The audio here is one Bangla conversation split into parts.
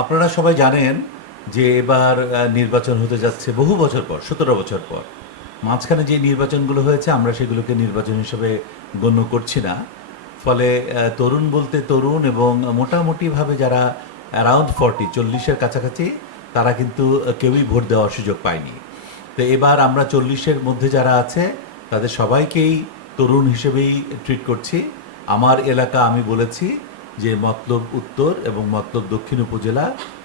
আপনারা সবাই জানেন যে এবার নির্বাচন হতে যাচ্ছে বহু বছর পর, সতেরো বছর পর। মাঝখানে যে নির্বাচনগুলো হয়েছে, আমরা সেগুলোকে নির্বাচন হিসেবে গণ্য করছি না। ফলে তরুণ বলতে তরুণ এবং মোটামুটিভাবে যারা অ্যারাউন্ড ফর্টি চল্লিশের কাছাকাছি, তারা কিন্তু কেউই ভোট দেওয়ার সুযোগ পায়নি। তো এবার আমরা চল্লিশের মধ্যে যারা আছে, তাদের সবাইকেই তরুণ হিসেবেই ট্রিট করছি। আমার এলাকা আমি বলেছি যে মতলব উত্তর এবং মতলব দক্ষিণ উপজেলা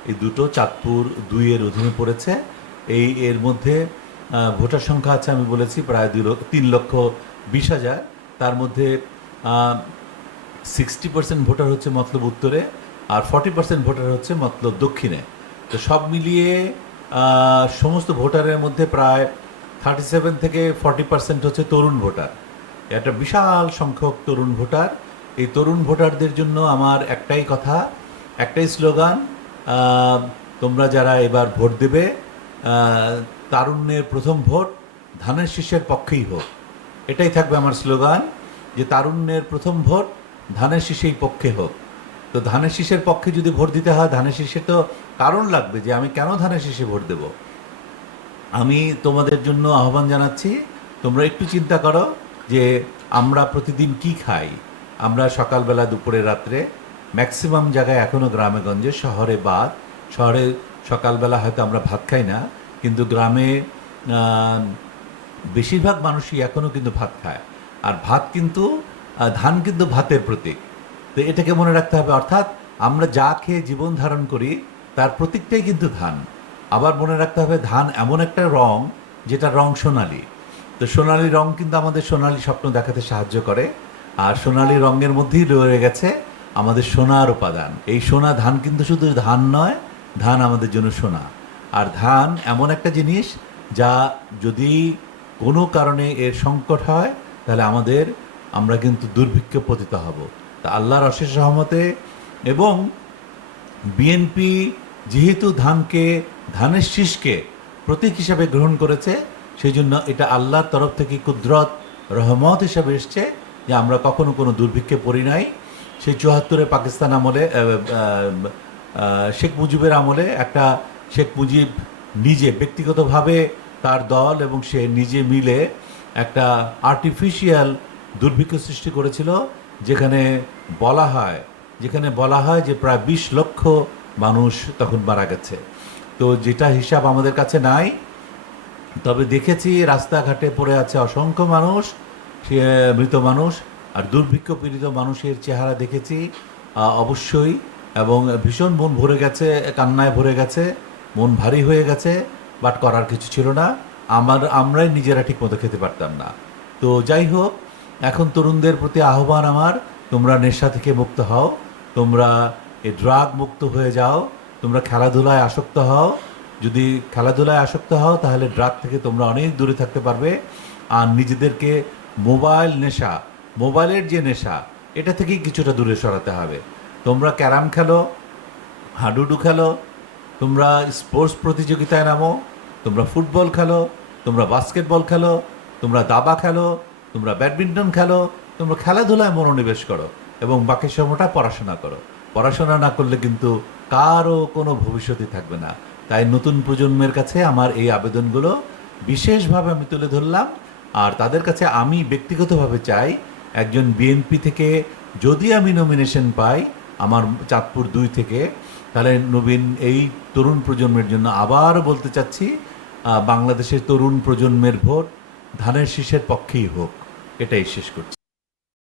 এই দুটো চাঁদপুর দুইয়ের অধীনে পড়েছে। এই এর মধ্যে ভোটার সংখ্যা আছে আমি বলেছি প্রায় দুই লক্ষ তিন লক্ষ বিশ হাজার। তার মধ্যে সিক্সটি পার্সেন্ট ভোটার হচ্ছে মতলব উত্তরে আর ফর্টি পার্সেন্ট ভোটার হচ্ছে মতলব দক্ষিণে। তো সব মিলিয়ে সমস্ত ভোটারের মধ্যে প্রায় থার্টি সেভেন থেকে ফর্টি পার্সেন্ট হচ্ছে তরুণ ভোটার। একটা বিশাল সংখ্যক তরুণ ভোটার। এই তরুণ ভোটারদের জন্য আমার একটাই কথা, একটাই স্লোগান তোমরা যারা এবার ভোট দেবে তারুণ্যের প্রথম ভোট ধানের শীষের পক্ষেই হোক। এটাই থাকবে আমার স্লোগান, যে তারুণ্যের প্রথম ভোট ধানের শীষেই পক্ষে হোক। তো ধানের শীষের পক্ষে যদি ভোট দিতে হয়, ধানের শীষে তো কারণ লাগবে যে আমি কেন ধানের শীষে ভোট দেব। আমি তোমাদের জন্য আহ্বান জানাচ্ছি, তোমরা একটু চিন্তা করো যে আমরা প্রতিদিন কি খাই। আমরা সকালবেলা দুপুরে রাত্রে ম্যাক্সিমাম জায়গায় এখনও গ্রামে গঞ্জে শহরে বাদ। শহরে সকালবেলা হয়তো আমরা ভাত খাই না, কিন্তু গ্রামে বেশিরভাগ মানুষই এখনও কিন্তু ভাত খায়। আর ভাত কিন্তু ধান কিন্তু ভাতের প্রতীক। তো এটাকে মনে রাখতে হবে, অর্থাৎ আমরা যা খেয়ে জীবন ধারণ করি, তার প্রতীকটাই কিন্তু ধান। আবার মনে রাখতে হবে, ধান এমন একটা রং, যেটা রং সোনালি। তো সোনালি রং কিন্তু আমাদের সোনালি স্বপ্ন দেখাতে সাহায্য করে। আর সোনালি রঙের মধ্যেই রয়ে গেছে আমাদের সোনার উপাদান। এই সোনা ধান কিন্তু শুধু ধান নয়, ধান আমাদের জন্য সোনা। আর ধান এমন একটা জিনিস যা যদি কোনো কারণে এর সংকট হয়, তাহলে আমাদের, আমরা কিন্তু দুর্ভিক্ষে পতিত হব। তা আল্লাহর অশেষ রহমতে এবং বিএনপি যেহেতু ধানকে, ধানের শীষকে প্রতীক হিসাবে গ্রহণ করেছে সেই জন্য এটা আল্লাহর তরফ থেকে কুদরত, রহমত হিসাবে এসছে। যে আমরা কখনো কোনো দুর্ভিক্ষে পড়ি নাই। সেই চুয়াত্তরে পাকিস্তান আমলে শেখ মুজিবের আমলে একটা শেখ মুজিব নিজে ব্যক্তিগতভাবে তার দল এবং সে নিজে মিলে একটা আর্টিফিশিয়াল দুর্ভিক্ষ সৃষ্টি করেছিল, যেখানে বলা হয়, যেখানে বলা হয় যে প্রায় বিশ লক্ষ মানুষ তখন মারা গেছে। তো যেটা হিসাব আমাদের কাছে নাই, তবে দেখেছি রাস্তাঘাটে পড়ে আছে অসংখ্য মানুষ সে মৃত মানুষ আর দুর্ভিক্ষ পীড়িত মানুষের চেহারা দেখেছি অবশ্যই। এবং ভীষণ মন ভরে গেছে, কান্নায় ভরে গেছে, মন ভারী হয়ে গেছে, বাট করার কিছু ছিল না। আমার, আমরাই নিজেরা ঠিকমতো খেতে পারতাম না। তো যাই হোক, এখন তরুণদের প্রতি আহ্বান আমার, তোমরা নেশা থেকে মুক্ত হও, তোমরা এই ড্রাগ মুক্ত হয়ে যাও, তোমরা খেলাধুলায় আসক্ত হও। যদি খেলাধুলায় আসক্ত হও, তাহলে ড্রাগ থেকে তোমরা অনেক দূরে থাকতে পারবে। আর নিজেদেরকে মোবাইল নেশা, মোবাইলের যে নেশা, এটা থেকেই কিছুটা দূরে সরাতে হবে। তোমরা ক্যারাম খেলো, হাডুডু খেলো, তোমরা স্পোর্টস প্রতিযোগিতায় নামো, তোমরা ফুটবল খেলো, তোমরা বাস্কেটবল খেলো, তোমরা দাবা খেলো, তোমরা ব্যাডমিন্টন খেলো, তোমরা খেলাধুলায় মনোনিবেশ করো এবং বাকি সময়টা পড়াশোনা করো। পড়াশোনা না করলে কিন্তু কারও কোনো ভবিষ্যৎই থাকবে না। তাই নতুন প্রজন্মের কাছে আমার এই আবেদনগুলো বিশেষভাবে আমি তুলে ধরলাম। আর তাদের কাছে আমি ব্যক্তিগতভাবে চাই একজন বিএনপি থেকে যদি আমি নমিনেশন পাই আমার চাঁদপুর দুই থেকে, তাহলে নবীন এই তরুণ প্রজন্মের জন্য আবার বলতে চাচ্ছি বাংলাদেশের তরুণ প্রজন্মের ভোট ধানের শীষের পক্ষেই হোক। এটাই শেষ করছি।